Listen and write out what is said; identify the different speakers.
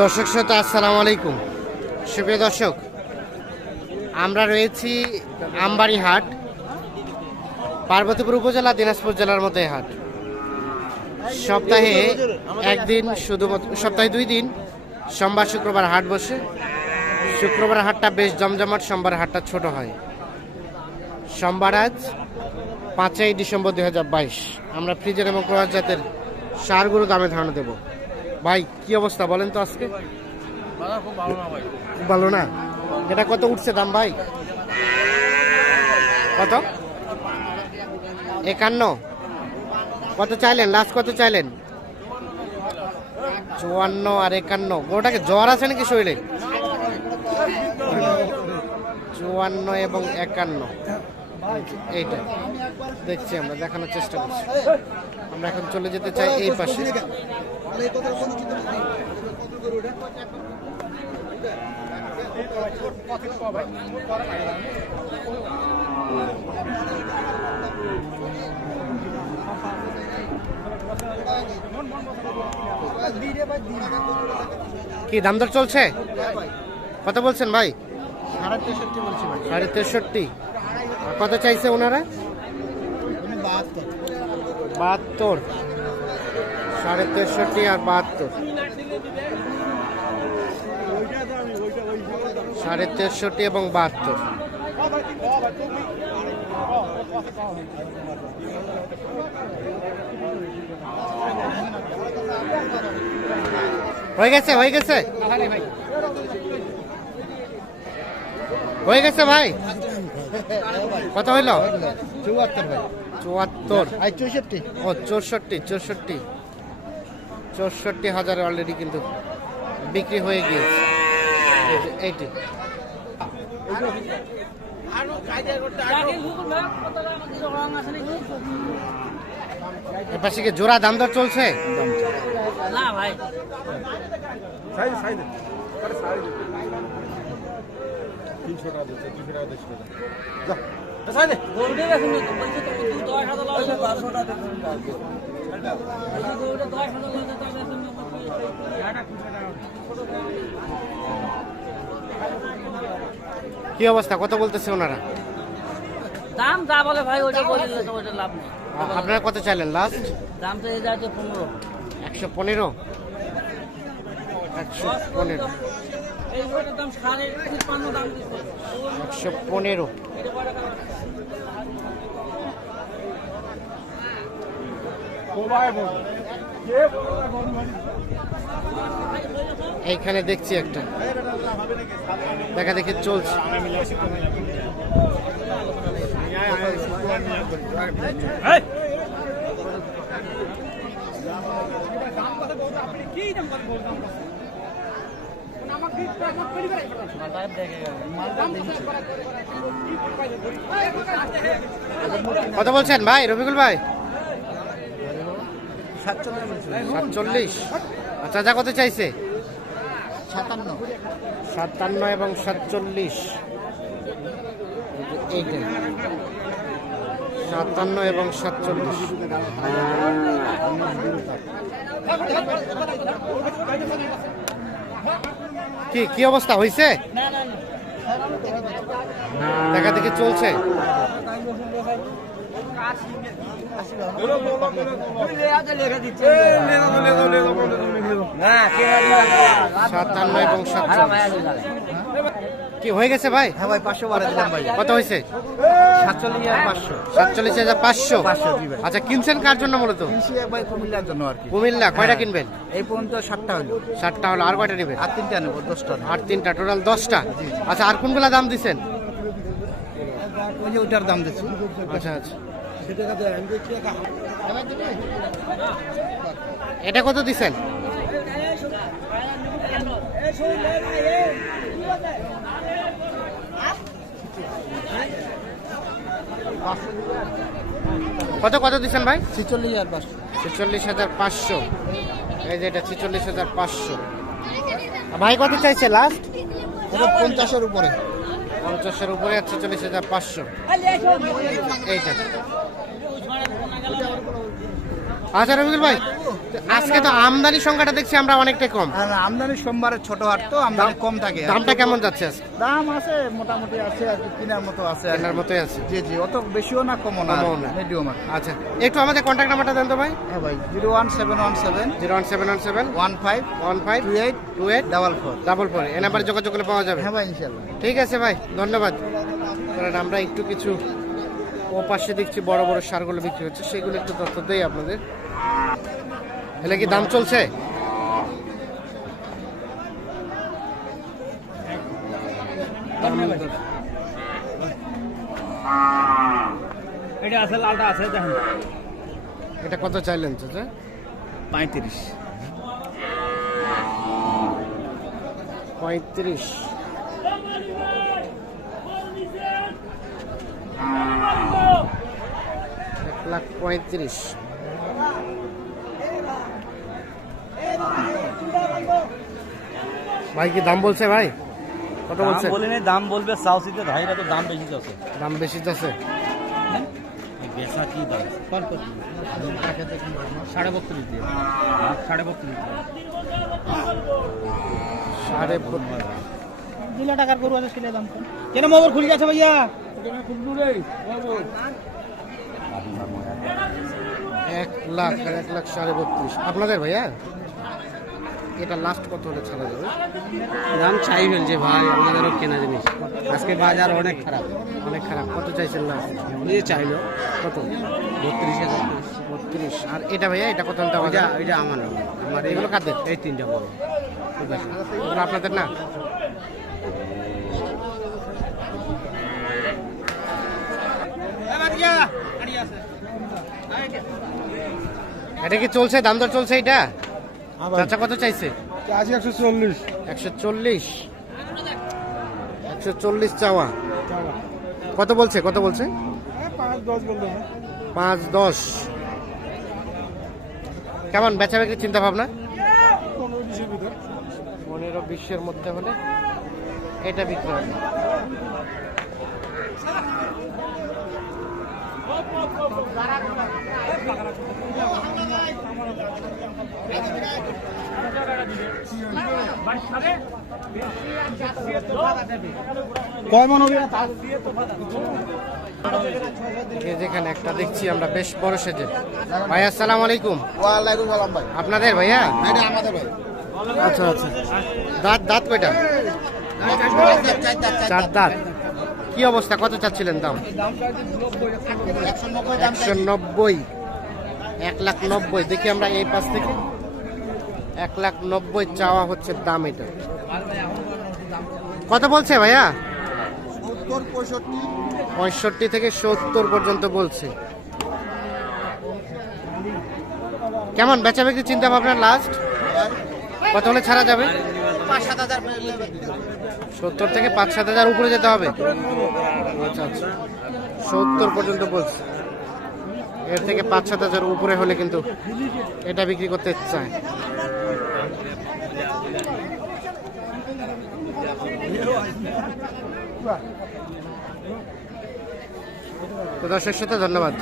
Speaker 1: দর্শক শ্রোতা, আসসালামু আলাইকুম। সুপ্রিয় দর্শক, আমরা রয়েছি আমবাড়ি হাট, পার্বতীপুর উপজেলা, দিনাজপুর জেলার মধ্যে হাট। সপ্তাহে একদিন শুধুমাত্র, সপ্তাহে দুই দিন, সোমবার, শুক্রবার হাট বসে। শুক্রবার হাটটা বেশ জমজমাট, সোমবার হাটটা ছোট হয়। সোমবার আজ পাঁচই ডিসেম্বর দু হাজার বাইশ। আমরা ফ্রিজের এবং ক্রস জাতের সারগুলো দামে ধারণা দেবো। ভাই কি অবস্থা বলেন তো আজকে?
Speaker 2: খুব ভালো না
Speaker 1: ভালো না? এটা কত উঠছে দাম ভাই? কত? একান্ন। কত চাইলেন? লাস্ট কত চাইলেন? চুয়ান্ন আর একান্ন। ওটাকে জ্বর আছে নাকি শরীরে? চুয়ান্ন এবং একান্ন। এইটা দেখছি আমরা দেখানোর চেষ্টা করছি। আমরা এখন চলে যেতে চাই এই পাশে। কি দাম দর চলছে কত বলছেন ভাই?
Speaker 2: সাড়ে তেষট্টি
Speaker 1: কত চাইছে ওনারা?
Speaker 2: বাহাত্তর।
Speaker 1: বাহাত্তর। সাড়ে তেষট্টি আর বাহাত্তর। সাড়ে তেষট্টি এবং বাহাত্তর। হয়ে গেছে হয়ে গেছে? হয়ে গেছে ভাই? কত হইল?
Speaker 2: চুয়াত্তর ভাই।
Speaker 1: চুয়াত্তর।
Speaker 2: চৌষট্টি।
Speaker 1: ও চৌষট্টি চৌষট্টি। চৌষট্টি হাজার অলরেডি কিন্তু বিক্রি হয়ে গিয়েছে। এই এইটি। এপাশে কি জোড়া দাম দর চলছে?
Speaker 3: না ভাই। গরুটা দেখুন না। তো, বলছে তো তুই দশ হাজার লাগছে বারোশো টাকা দশ হাজার দেখুন না,
Speaker 1: কি অবস্থা? কত বলতেছে ওনারা?
Speaker 3: দাম যা বলে ভাই ওইটা বলে তো লাভ নেই।
Speaker 1: আপনারা কত চাইলেন? লাস্ট
Speaker 3: দাম তো এই যাচ্ছে পনেরো।
Speaker 1: একশো পনেরো? একশো পনেরো। একশো পনেরো
Speaker 3: এটা কয় টাকা
Speaker 1: এইখানে দেখছি একটা। দেখা দেখি চলছে। কত বলছেন ভাই রবিকুল ভাই? সাতচল্লিশ। আচ্ছা যা কত চাইছে?
Speaker 2: সাতান্ন।
Speaker 1: সাতান্ন এবং সাতচল্লিশ। সাতান্ন এবং সাতচল্লিশ। কি কি অবস্থা হয়েছে দেখা দেখি চলছে। সাতান্ন এবং কি হয়ে গেছে ভাই?
Speaker 2: হ্যাঁ ভাই পাঁচশো বারো দিলাম ভাই
Speaker 1: কত হয়েছে?
Speaker 2: সাতচল্লিশ আর পাঁচশো
Speaker 1: সাতচল্লিশ হাজার পাঁচশো। আচ্ছা কিনছেন কার জন্য মূলত
Speaker 2: ভাই কুমিল্লার জন্য আর কি
Speaker 1: কুমিল্লা কয়টা
Speaker 2: হ্যাঁ।
Speaker 1: কিনবেন?
Speaker 2: এই পর্যন্ত সাতটা হলো।
Speaker 1: সাতটা হলো আর কয়টা নেবেন?
Speaker 2: আর তিনটা নেব দশটা।
Speaker 1: আর তিনটা টোটাল দশটা? আচ্ছা আর কোনগুলা দাম
Speaker 2: যে ওইটার দাম দিচ্ছি।
Speaker 1: আচ্ছা আচ্ছা। এটা কত দিছেন কত কত দিছেন ভাই?
Speaker 2: ছিচল্লিশ হাজার পাঁচশো।
Speaker 1: ছেচল্লিশ হাজার পাঁচশো এই যে এটা ছেচল্লিশ হাজার পাঁচশো। ভাই, কত চাইছে লাস্ট
Speaker 2: পঞ্চাশের উপরে।
Speaker 1: পঞ্চাশের উপরে আছে চল্লিশ হাজার পাঁচশো। এইটা। আচ্ছা রবিকুল ভাই আজকে তো আমদানি সংখ্যাটা দেখছি আমরা অনেকটাই কম।
Speaker 2: আর আমদানি সোমবারের ছোট হাট তো আমদানি কম থাকে।
Speaker 1: দামটা কেমন যাচ্ছে
Speaker 2: দাম আছে মোটামুটি আছে আর কি কেনার মতো আছে
Speaker 1: কেনার মতোই আছে।
Speaker 2: জি জি অত বেশিও না কমও না
Speaker 1: না।
Speaker 2: মিডিয়াম
Speaker 1: আচ্ছা একটু আমাদের কন্ট্যাক্ট নাম্বারটা দেন তো ভাই।
Speaker 2: হ্যাঁ ভাই zero one seven one seven
Speaker 1: zero one seven one seven
Speaker 2: one five
Speaker 1: one five
Speaker 2: two eight
Speaker 1: two eight
Speaker 2: double four.
Speaker 1: Double four. এ নাম্বারে যোগাযোগ করলে পাওয়া যাবে।
Speaker 2: হ্যাঁ ভাই ইনশাল্লাহ।
Speaker 1: ঠিক আছে ভাই ধন্যবাদ। কারণ আমরা একটু কিছু ও পাশে দেখছি বড় বড় সারগুলো বিক্রি হচ্ছে সেগুলো একটু তথ্য দেই আপনাদের। এলে কি দাম চলছে?
Speaker 3: এটা আছে লালটা আছে দেখেন।
Speaker 1: এটা কত চাইলেন চাচা?
Speaker 2: পঁয়ত্রিশ।
Speaker 1: পঁয়ত্রিশ। লাখ পঁয়ত্রিশ। ভাই কি দাম বলছে ভাই? কত বলছে?
Speaker 3: বলিনি দাম বলবে সাউসিতে ভাইরা তো দাম বেশি আছে
Speaker 1: দাম বেশি যাচ্ছে
Speaker 3: বেচা কি দাম? সাড়ে বত্রিশ দিয়ে। সাড়ে বত্রিশ
Speaker 1: সাড়ে
Speaker 2: দিলে টাকার গরু আছে সেটা দাম কেন মোবাইল খুলে গেছে ভাইয়া?
Speaker 1: এক লাখ আর এক লাখ সাড়ে বত্রিশ। আপনাদের ভাইয়া? এটা লাস্ট কত হলে ছাড়া যাবে?
Speaker 3: দাম চাই ফেলছে ভাই আমাদেরও কেনা জিনিস। আজকে বাজার অনেক খারাপ
Speaker 1: অনেক খারাপ। কত চাইছেন লাস্ট
Speaker 3: উনি চাইলো।
Speaker 1: কত?
Speaker 3: বত্রিশ হাজার।
Speaker 1: বত্রিশ। আর এটা ভাইয়া এটা কত দেওয়া
Speaker 3: ওইটা আমার আমার
Speaker 1: এগুলো
Speaker 3: এগুলো
Speaker 1: কাদের?
Speaker 3: এই তিনটা বড়।
Speaker 1: ঠিক আছে। আপনাদের না? এটা কি চলছে? দাম দর চলছে এটা? চাচা কত চাইছে?
Speaker 2: একশো চল্লিশ।
Speaker 1: একশো চল্লিশ? একশো চল্লিশ চাওয়া। কত বলছে? কত বলছে?
Speaker 2: পাঁচ দশ
Speaker 1: কেমন বেচা বিক্রির চিন্তা ভাবনা
Speaker 2: পনেরো বিশের
Speaker 1: মধ্যে হলে এটা বিক্রি হবে
Speaker 2: কয় মন হবে
Speaker 1: এই যেখানে একটা দেখছি আমরা বেশ বড় সেজের। ভাই আসসালামু আলাইকুম।
Speaker 2: ওয়ালাইকুম সালাম ভাই।
Speaker 1: আপনাদের ভাইয়া?
Speaker 2: এটা আমাদের ভাই।
Speaker 1: আচ্ছা আচ্ছা। দাঁত দাঁত কয়টা? চার দাঁত। কি অবস্থা? কত চাচ্ছিলেন দাম? একশো নব্বই। এক লাখ নব্বই। দেখি আমরা এই পাশ থেকে। এক লাখ নব্বই চাওয়া হচ্ছে দাম এটা। কত বলছে ভাইয়া?
Speaker 2: পঁয়ষট্টি
Speaker 1: থেকে সত্তর পর্যন্ত বলছে। কেমন বেচা বিক্রি চিন্তা ভাবনা লাস্ট কত হলে ছাড়া যাবে?
Speaker 2: পাঁচ সাত হাজার
Speaker 1: সত্তর থেকে পাঁচ, সাত হাজার উপরে যেতে হবে। আচ্ছা আচ্ছা। সত্তর পর্যন্ত বলছে। এর থেকে পাঁচ, সাত হাজার উপরে হলে কিন্তু এটা বিক্রি করতে চায়। তো দর্শক সাথে ধন্যবাদ।